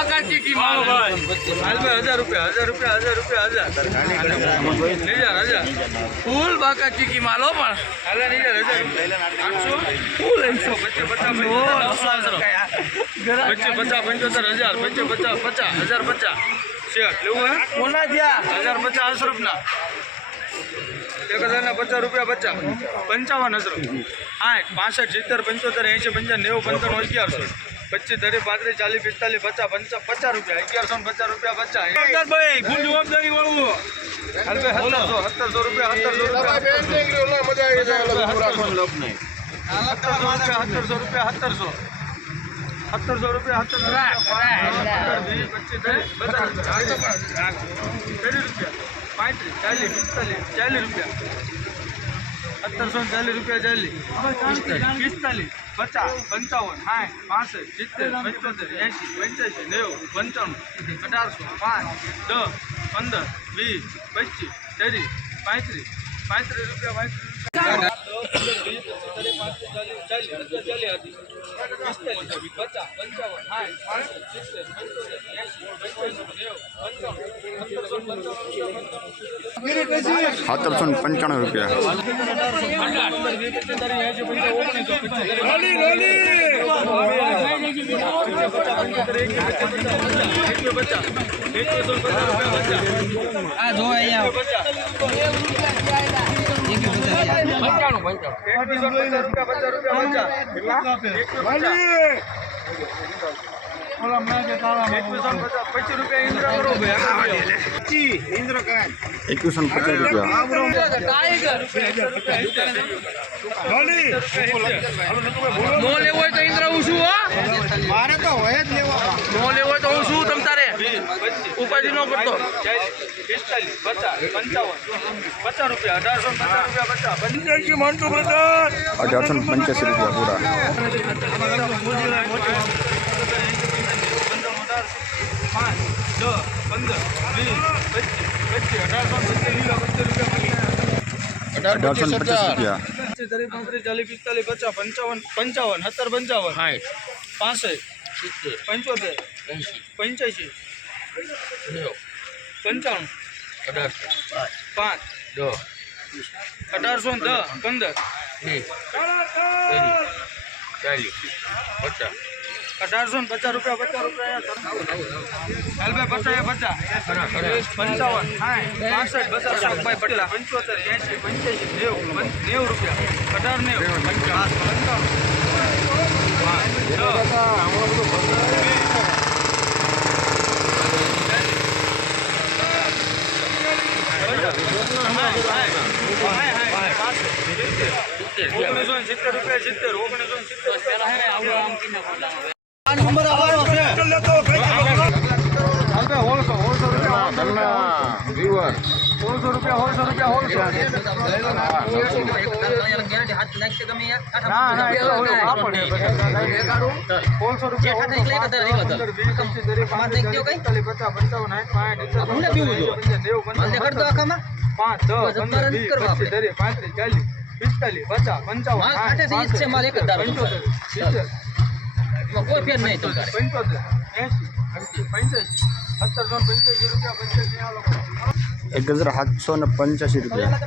હજાર હજાર હજાર હજાર હજાર હજાર ફૂલ બાકા ચીકી માલો પણ હજાર હજાર હજાર હજાર હજાર હજાર પંચાવન આઠ પાસઠ સિત્તેર પંચોતેર એંશી પંચાવન નેવું પંચાવન અગિયારસો પચીસ ધરી પાંત્રીસ ચાલીસ પિસ્તાલીસ પચાસ પંચા પચાસ રૂપિયા. અગિયારસો ને પચાસ રૂપિયા પચાસ ભાઈ ફૂલ જવાબદારી વાળું હાલ ભાઈ સત્તરસો સત્તરસો રૂપિયા સત્તરસો રૂપિયા. સત્તરસો રૂપિયા સત્તરસો રૂપિયા સત્તરસો સત્તરસો. રૂપિયા સત્તરસો રૂપિયા. પાંત્રીસ ચાલીસ પિસ્તાલીસ ચાલીસ રૂપિયા. સત્તરસો ચાલીસ રૂપિયા ચાલીસ. પિસ્તાલીસ. પચાસ, પંચાવન, સાઠ, પાસઠ, સિત્તેર, પંચોતેર, એંશી, પંચ્યાસી, નેવું, પંચાણું, અઢારસો, પાંચ, દસ, પંદર, વીસ, પચીસ, ત્રીસ, પાંત્રીસ પાંત્રીસ રૂપિયા પાંત્રીસ સત્તરસો ને પંચાણું રૂપિયા આ જો અહીંયા છું હો. મારે તો હોય જ લેવા. નો લેવો તો હું શું તમ તારે ઉપાધિ નો કરતો. પિસ્તાલીસ પચાસ પંચાવન. પચાસ રૂપિયા અઢારસો પચાસ રૂપિયા પચાસ અઢારસો પંચ્યાસી રૂપિયા પૂરા પાંચ છ પંદર વીસ પચીસ પચીસ અઢારસો પચીસ રૂપિયા અઢારસો પચાસ રૂપિયા. ત્રીસ પાંત્રીસ ચાલીસ પિસ્તાલીસ પચાસ પંચાવન પંચાવન સત્તર પંચાવન પાસઠ પંચોતેર પંચ્યાસી. પંચાણું. પાંચ. અઢારસો ને દસ પંદર. અઢારસો ને પચાસ રૂપિયા પચાસ રૂપિયા પચાસ પચાસ. પંચાવન. સાઠ પાસઠ પચાસ ભાઈ પટેલા. પંચોતેર એંશી પંચ્યાસી નેવું નેવું રૂપિયા. અઢાર નેવું. પંચાવન. પંચાવન પાંચ, દસ, ઓગણીસો ને સિત્તેર રૂપિયા સિત્તેર ઓગણીસો ને સિત્તેર. રૂપિયા હોલસો હોલસો રૂપિયા હોલસો રૂપિયા હોલસો રૂપિયા હોલસો ના ના એ તો ઓલું કાપડ છે બધા. હોલસો રૂપિયા હોલસો, પાંચ, દસ, પંદર, વીસ, પચીસ, ત્રીસ, પાંત્રીસ, ચાલીસ, પિસ્તાલીસ, પચાસ, પંચાવન, સાઠ, પાંઠ, સિત્તેર, પંચાવન, નેવું, પંચાવન, પાંચ દસ પંદર વીસ પચીસ ત્રીસ પાંત્રીસ ચાલીસ પિસ્તાલીસ પચાસ પંચાવન માલ સાઠ, ખાટેથી ઈ જ છે, માલ એક જ દારૂ પંચોતેર સિત્તેર કોઈ ફેર નહીં તમારે પંચોતેર એંશી પંચ્યાસી સત્તરસો ને પંચ્યાસી રૂપિયા પંચ્યાસી આ લોકો એક હજાર સાતસો ને પંચ્યાસી રૂપિયા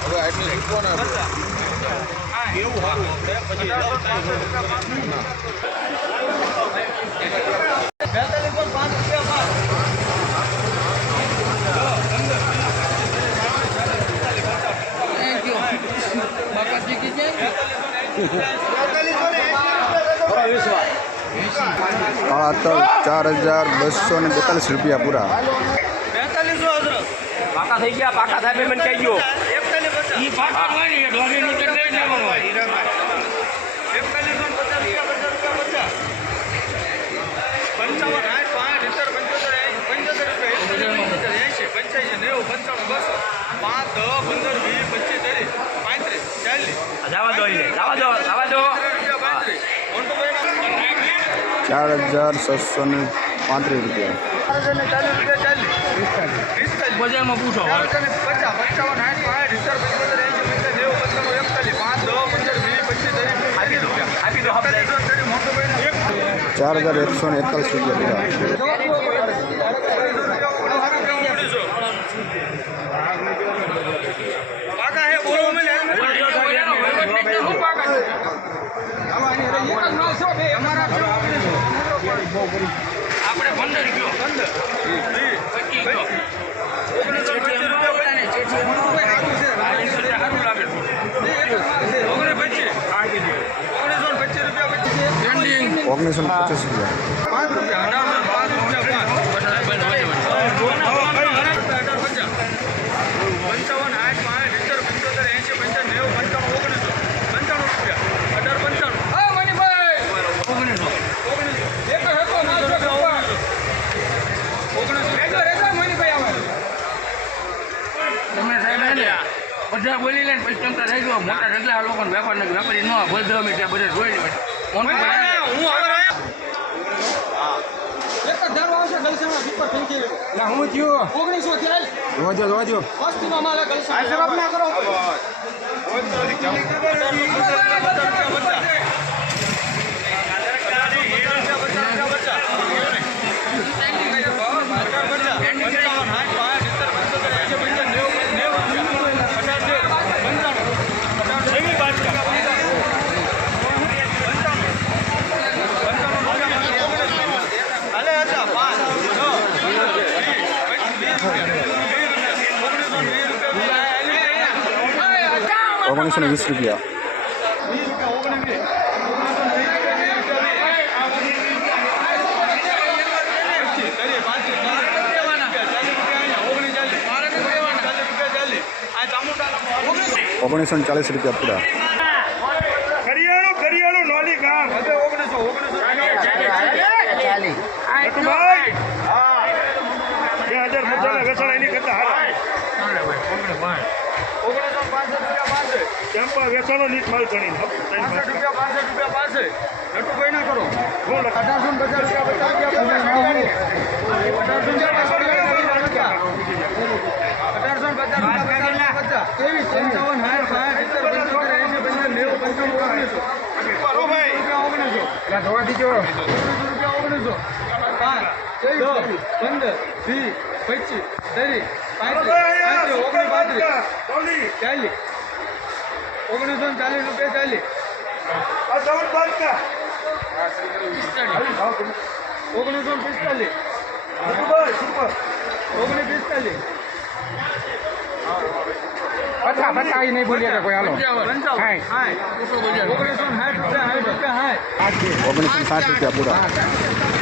હવે આટલું પચાસ સત્તરસો ને પચાસ રૂપિયા પચાસ રૂપિયા પચાસ સત્તર પચાસ પંચાવન સાઠ પાંચ સિત્તેર પંચોતેર એંશી, પંચાવન, નેવું અઢાર પાંચ પાંચ દસ વીસ અઢારસો ને વીસ અઢારસો ને ને ને પંચાવન સાઠ પાંચ સિત્તેર પંચોતેર પંચોતેર રૂપિયા એંશી પંચ્યાસી નેવું પંચાણું બસો પાંચ દસ પંદર વીસ પચીસ ત્રીસ. દો દો પાંત્રીસ મોન્ટુભાઈના ચાર હજાર છસો ને પાંત્રીસ રૂપિયા. ચાલીસ ચાલીસ. બજારમાં પૂછો પચાસ પંચાવન સાઠ સિત્તેર ચાર હજાર એકસો ને એકતાલીસ રૂપિયા. પૂરા કાકા હે બોલો મને આપણે પંદર કયો પંદર પચીસ કયો ઓગણીસો પચીસ રૂપિયા સારું લાગે ઓગણીસ પચીસ ઓગણીસો પચીસ રૂપિયા પચીસ ઓગણીસો ને પચાસ રૂપિયા પાંચ રૂપિયા અઢારસો પાંચ રૂપિયા પાંચ પંચાવન આઠ પાંચ સિત્તેર પંચોતેર એંશી પંચાવન નેવું પંચાણું ઓગણીસો પંચાણું રૂપિયા લોકો પંચાણું ઓગણીસો તમે સાહેબ હે ત્યાં બધા જોઈ લે ને તમે રહી. જાઓ મોટા ઢગલા લોકો વેપાર ને વેપારી ન હોય બધા અમે રોજો બધા જોઈ લે ફોન હું હવે આવ્યો જોજો જોજો ઓગણીસો ને વીસ રૂપિયા ઓગણીસો ને ચાલીસ રૂપિયા પૂરા ચંપા વેચાણો નીટ માલ ગણી પાંસઠ રૂપિયા પાંસઠ રૂપિયા પાસે. નટુભાઈ ના કરો. અઢારસો ને પચાસ રૂપિયા પચાસ રૂપિયા અઢારસો ને. પચાસ રૂપિયા પચાસ ત્રેવીસ પંચાવન સાઠ સાઠ સિત્તેર પંચોતેર એંશી પંચાવન નેવું પંચાણું ઓગણીસો. રૂપિયા ઓગણીસો. રૂપિયા ઓગણીસો. પાંચ દસ પંદર વીસ પચીસ ત્રીસ પાંત્રીસ ચાલીસ. ઓગણીસો ને ચાલીસ રૂપિયા ચાલી. ઓગણીસો ને પિસ્તાલીસ. ઓગણીસ પિસ્તાલીસ. પચાસ પચાસ નહીં બોલીએ કોઈ હાલો. ઓગણીસો સાઠ રૂપિયા પૂરા.